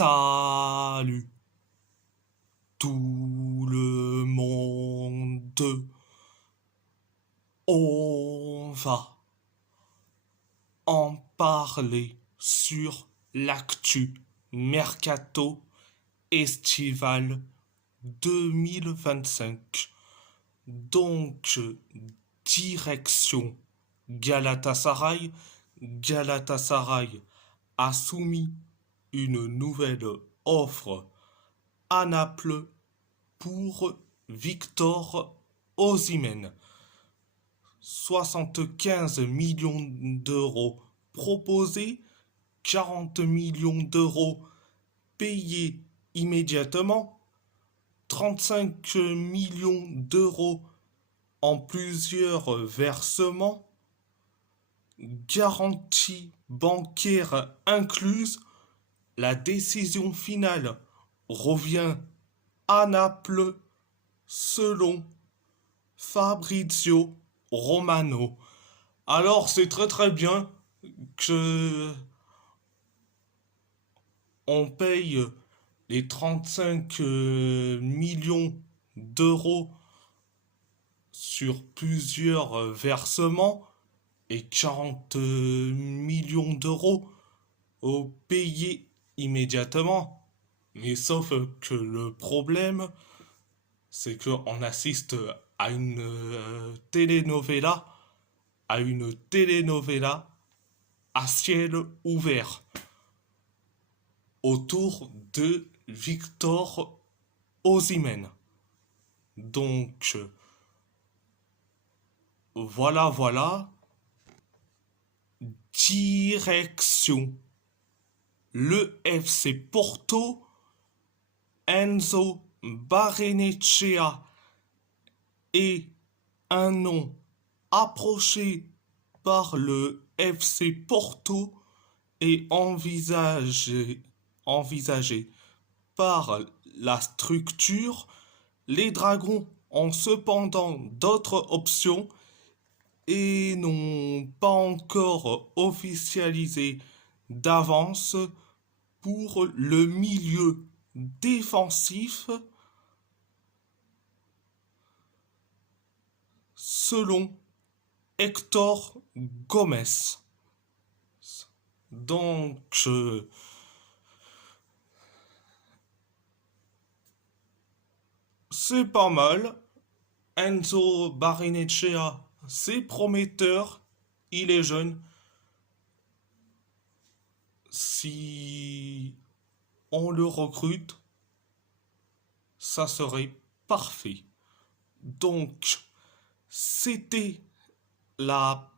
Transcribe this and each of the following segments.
Salut tout le monde. On va en parler sur l'actu Mercato estival 2025. Donc, direction Galatasaray. Galatasaray a soumis une nouvelle offre à Naples pour Victor Osimhen. 75 millions d'euros proposés, 40 millions d'euros payés immédiatement, 35 millions d'euros en plusieurs versements, garantie bancaire incluse. La décision finale revient à Naples selon Fabrizio Romano. Alors c'est très très bien que on paye les 35 millions d'euros sur plusieurs versements et 40 millions d'euros au payés immédiatement. Mais sauf que le problème, c'est qu'on assiste à une telenovela à ciel ouvert autour de Victor Osimhen. Donc, voilà, direction le FC Porto. Enzo Barrenechea est un nom approché par le FC Porto et envisagé par la structure. Les Dragons ont cependant d'autres options et n'ont pas encore officialisé d'avance pour le milieu défensif selon Hector Gomez. Donc, c'est pas mal. Enzo Barrenechea, c'est prometteur. Il est jeune. Si on le recrute, ça serait parfait. Donc, c'était la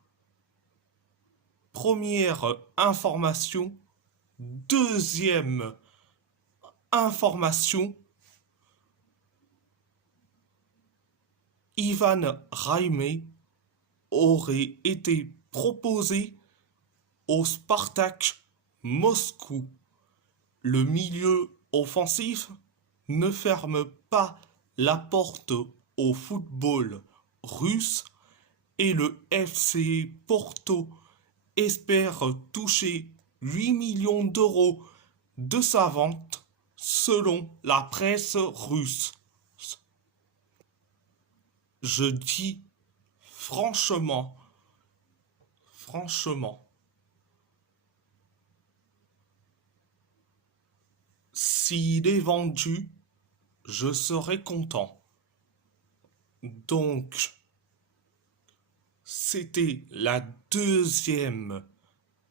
première information. Deuxième information, Ivan Raime aurait été proposé au Spartak Moscou. Le milieu offensif ne ferme pas la porte au football russe et le FC Porto espère toucher 8 millions d'euros de sa vente selon la presse russe. Je dis franchement, s'il est vendu, je serai content. Donc, c'était la deuxième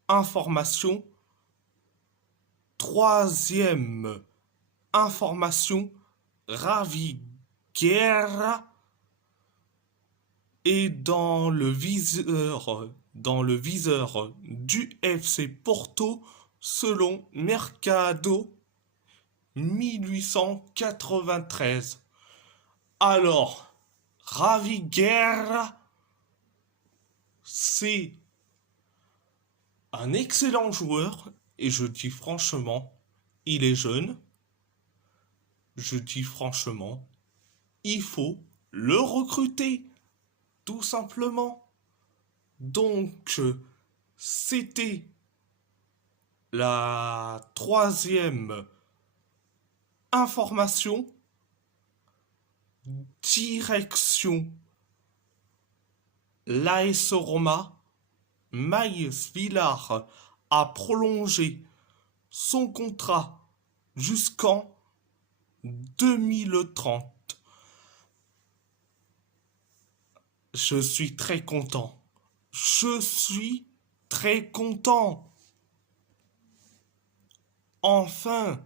information. Troisième information, Ravi Guerra est dans le viseur du FC Porto selon Mercado 1893. Alors, Ravi Guerra, c'est un excellent joueur et je dis franchement, il est jeune. Je dis franchement, il faut le recruter, tout simplement. Donc, c'était la troisième information, direction l'AS Roma, Maïs Villar a prolongé son contrat jusqu'en 2030. Je suis très content. Je suis très content. Enfin,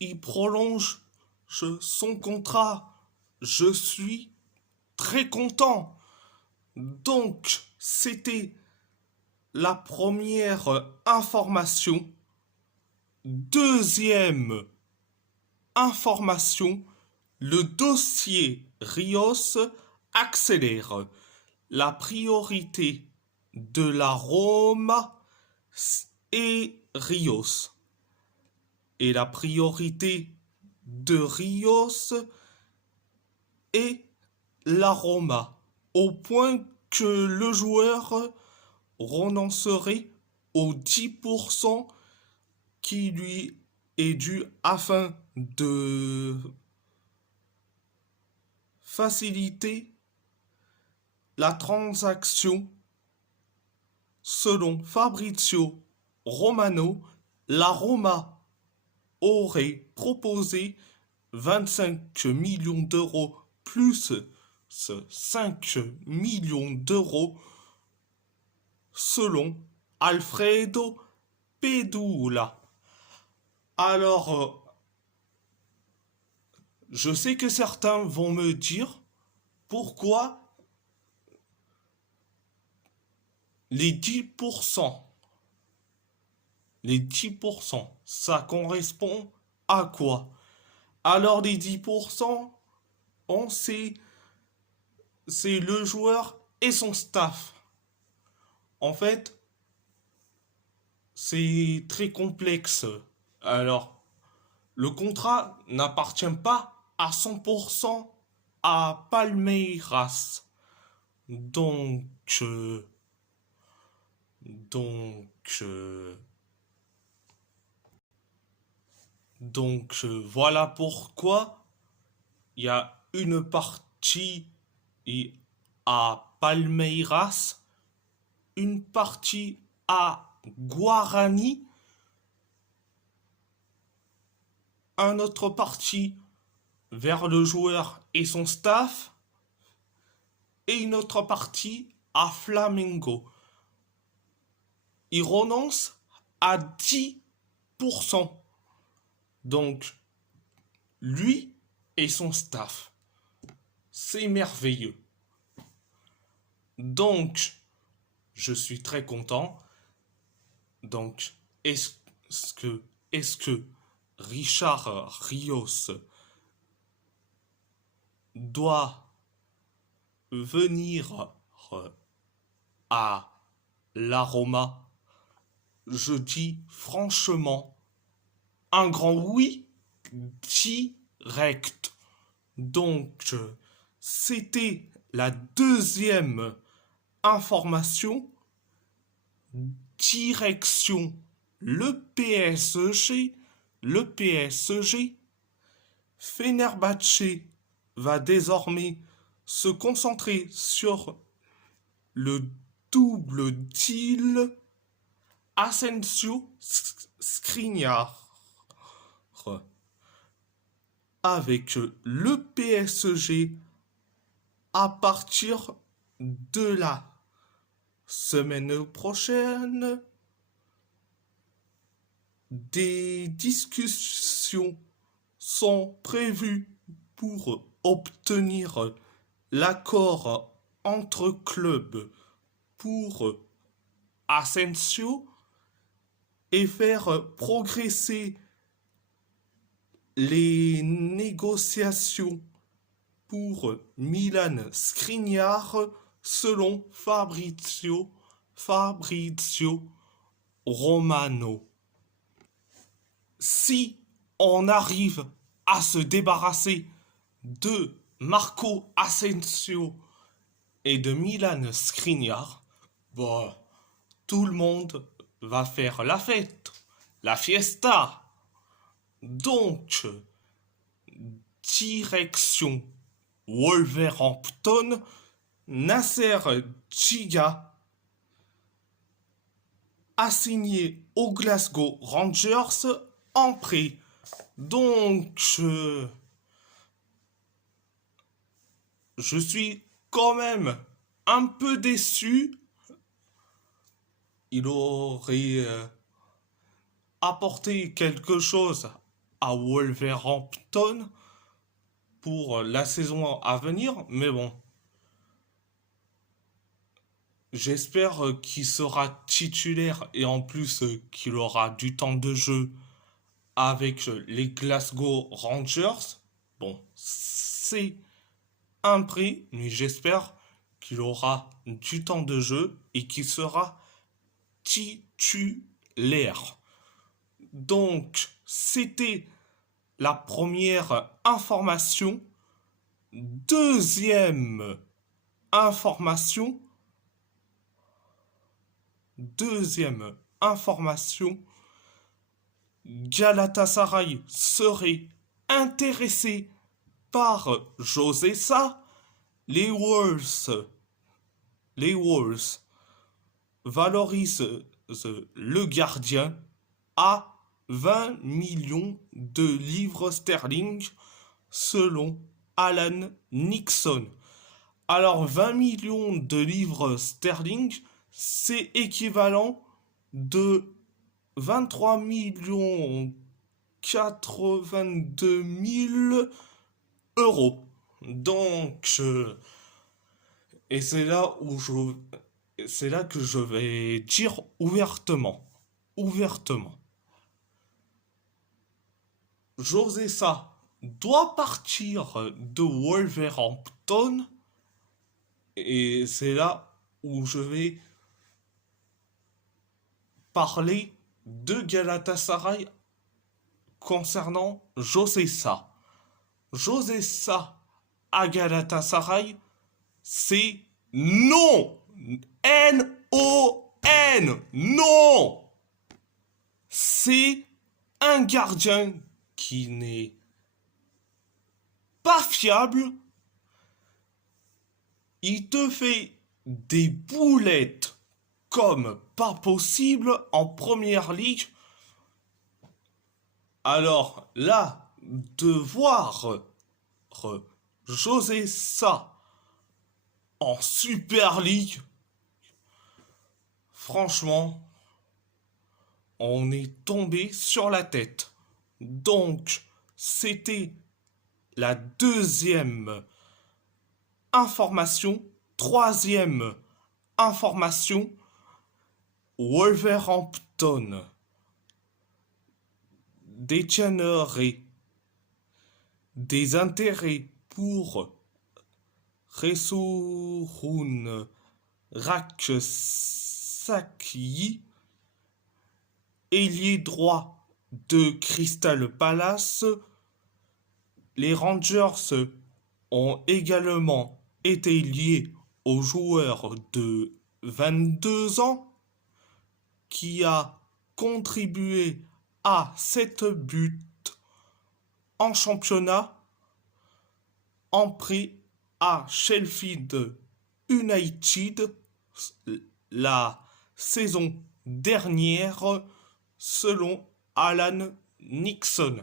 il prolonge son contrat. Je suis très content. Donc, c'était la première information. Deuxième information, le dossier Rios accélère. La priorité de la Roma est Rios. Et la priorité de Rios est la Roma. Au point que le joueur renoncerait aux 10% qui lui est dû afin de faciliter la transaction. Selon Fabrizio Romano, la Roma aurait proposé 25 millions d'euros plus 5 millions d'euros selon Alfredo Pedula. Alors, je sais que certains vont me dire pourquoi les 10%. Les 10%, ça correspond à quoi? Alors les 10%, c'est le joueur et son staff. En fait, c'est très complexe. Alors, le contrat n'appartient pas à 100% à Palmeiras. Donc, euh, donc, euh, voilà pourquoi il y a une partie à Palmeiras, une partie à Guarani, un autre partie vers le joueur et son staff, et une autre partie à Flamengo. Il renonce à 10%. Donc, lui et son staff. C'est merveilleux. Donc, je suis très content. Donc, est-ce que Richard Rios doit venir à la Roma? Je dis franchement un grand oui direct. Donc, c'était la deuxième information. Direction le PSG. Le PSG. Fenerbahçe va désormais se concentrer sur le double deal Asensio Skriniar avec le PSG à partir de la semaine prochaine. Des discussions sont prévues pour obtenir l'accord entre clubs pour Asensio et faire progresser les négociations pour Milan Skriniar selon Fabrizio Romano. Si on arrive à se débarrasser de Marco Asensio et de Milan Skriniar, bon, tout le monde va faire la fête, la fiesta. Donc, direction Wolverhampton, Nasser Chiga a signé aux Glasgow Rangers en prêt. Donc, je suis quand même un peu déçu. Il aurait apporté quelque chose à Wolverhampton pour la saison à venir, mais bon, j'espère qu'il sera titulaire et en plus qu'il aura du temps de jeu avec les Glasgow Rangers. Bon, c'est un prix, mais j'espère qu'il aura du temps de jeu et qu'il sera titulaire. Donc, c'était la première information. Deuxième information. Deuxième information. Galatasaray serait intéressé par José Sa. Les Wolves valorisent le gardien à 20 millions de livres sterling selon Alan Nixon. Alors 20 millions de livres sterling, c'est équivalent de 23 millions 82 000 euros. Donc, et c'est là que je vais dire ouvertement, José Sa doit partir de Wolverhampton et c'est là où je vais parler de Galatasaray concernant José Sa. José Sa à Galatasaray, c'est non. N-O-N. Non. C'est un gardien qui n'est pas fiable. Il te fait des boulettes comme pas possible en première ligue. Alors là, de voir José Sa en Super League, franchement, on est tombé sur la tête. Donc, c'était la deuxième information. Troisième information, Wolverhampton détiendrait des intérêts pour Ressourun Raksaki, ailier droit de Crystal Palace. Les Rangers ont également été liés au joueur de 22 ans qui a contribué à 7 buts en championnat en prêt à Sheffield United la saison dernière selon Alan Nixon.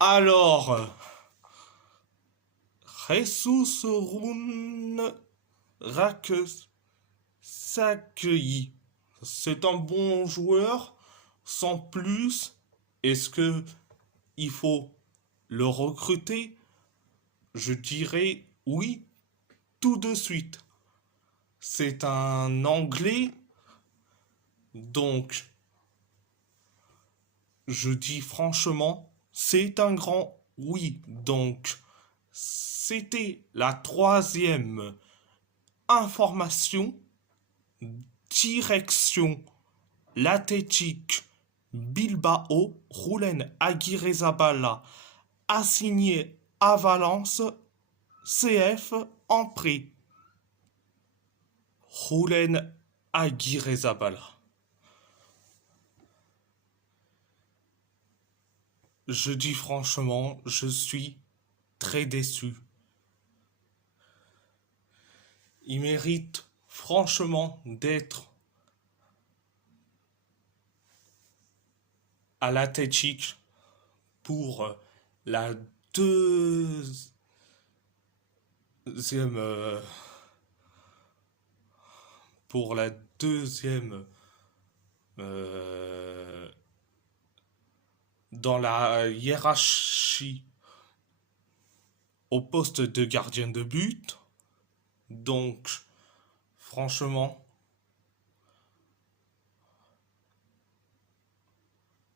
Alors, Jesus Rune Raksaki, c'est un bon joueur, sans plus. Est-ce que il faut le recruter? Je dirais oui, tout de suite. C'est un Anglais, donc je dis franchement, c'est un grand oui. Donc, c'était la troisième information. Direction l'Athletic Bilbao, Julen Aguirrezabala a signé à Valence, CF en prêt. Julen Aguirrezabala. Je dis franchement, je suis très déçu. Il mérite franchement d'être à l'Athletic pour la deuxième euh, pour la deuxième euh, dans la hiérarchie au poste de gardien de but. Donc, franchement,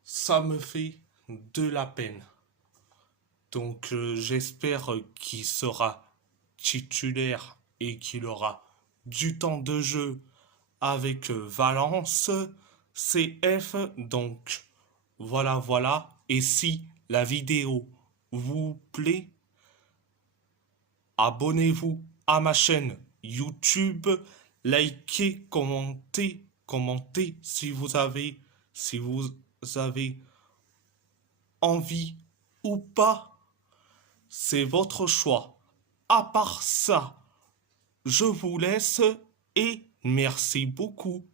ça me fait de la peine. Donc, j'espère qu'il sera titulaire et qu'il aura du temps de jeu avec Valence CF. Donc, voilà, voilà. Et si la vidéo vous plaît, abonnez-vous à ma chaîne YouTube, likez, commentez si vous avez envie ou pas, c'est votre choix. À part ça, je vous laisse et merci beaucoup.